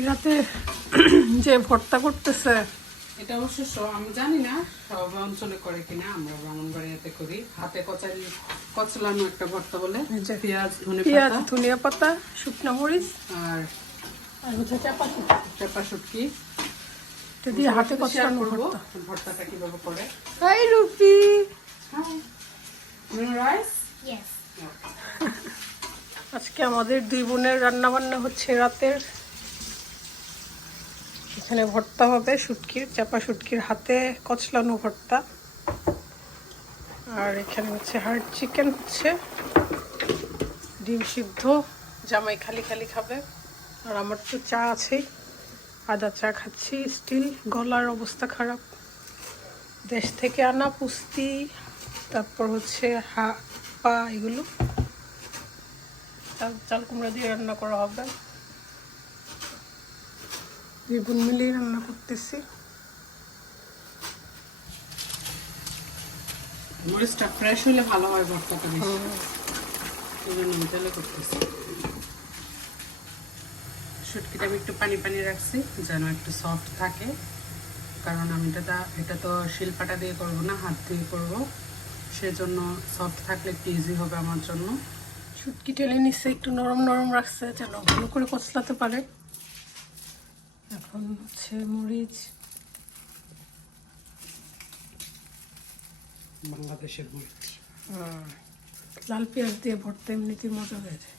রাতে যে ভর্তা করতেছে। এটা অবশ্য আমি জানি না সব অঞ্চলে করে কিনা আমরা ব্রাহ্মণবাড়িয়াতে করি। হাতে কচালি কচলানো একটা ভর্তা বলে পেঁয়াজ পেঁয়াজ ধনিয়া পাতা শুকনো মরিচ। আর আর হচ্ছে চাপাতি চাপা শুটকি। দিয়ে হাতে করব ভর্তা। ভর্তাটা কীভাবে করে। High rupee. রাইস আজকে আমাদের দুই বোনের রান্না বান্না হচ্ছে রাতের এখানে ভর্তা হবে, শুটকির, চাপা শুটকির হাতে কচলানো ভর্তা। আর এখানে হচ্ছে হার্ড চিকেন হচ্ছে। ডিম সিদ্ধ, জামাই খালি খালি খাবে। আর আমার তো চা আছেই। আদা চা খাচ্ছি স্টিল গলার অবস্থা খারাপ। দেশ থেকে আনা পুস্তি, তারপর হচ্ছে হা, পা এগুলো। চাল চাল কুমড়া দিয়ে রান্না করা হবে। দুই বোন মিলিয়ে রান্না করতেছি। মরিচটা ফ্রেশ হলে ভালো হয় ভর্তাটা বেশি। এই জন্য আমি তেলে করতেছি। শুটকিটা আমি একটু পানি পানি রাখছি যেন একটু সফট থাকে। কারণ আমি এটা এটা তো শিলপাটা দিয়ে করব না হাত দিয়ে করব। সেজন্য সফট থাকলে একটু ইজি হবে আমার জন্য। শুটকি টেলে নিচ্ছে একটু নরম নরম রাখছে যেন ভালো করে কচলাতে পারে। এখন হচ্ছে মরিচ। বাংলাদেশের মরিচ। লাল পেঁয়াজ দিয়ে ভর্তা এমনিতেই মজা হয়ে। যায়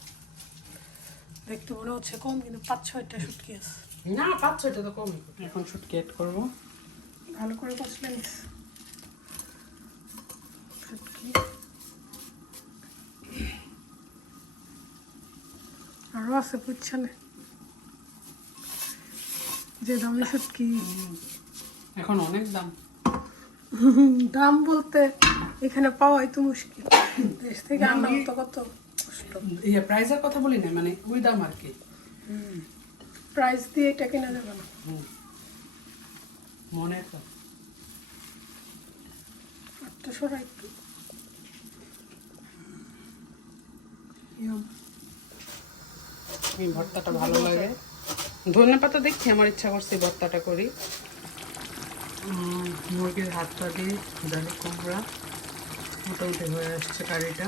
দেখতে মনে হচ্ছে কম কিন্তু পাঁচ ছয়টা শুটকি আছে। না পাঁচ ছয়টা তো কম এখন শুটকি অ্যাড করব। ভালো করে নিস। শুটকি। আরও আছে বুঝছে না যে দামে শুটকি এখন অনেক দাম। দাম বলতে এখানে পাওয়াই তো মুশকিল। দেশ থেকে আনা তো কত কষ্ট। ইয়ে প্রাইসের কথা বলি না মানে ওই দাম আর কি। প্রাইস দিয়ে এটা কেনা যাবে না। মনে তো। তো সরাই একটু ভর্তাটা ভালো লাগে। ধনে পাতা দেখছি আমার ইচ্ছা করছে ভর্তাটা করি। মুরগির হাত পা দিয়ে ডালের কুমড়া, মোটামুটি হয়ে আসছে কারিটা।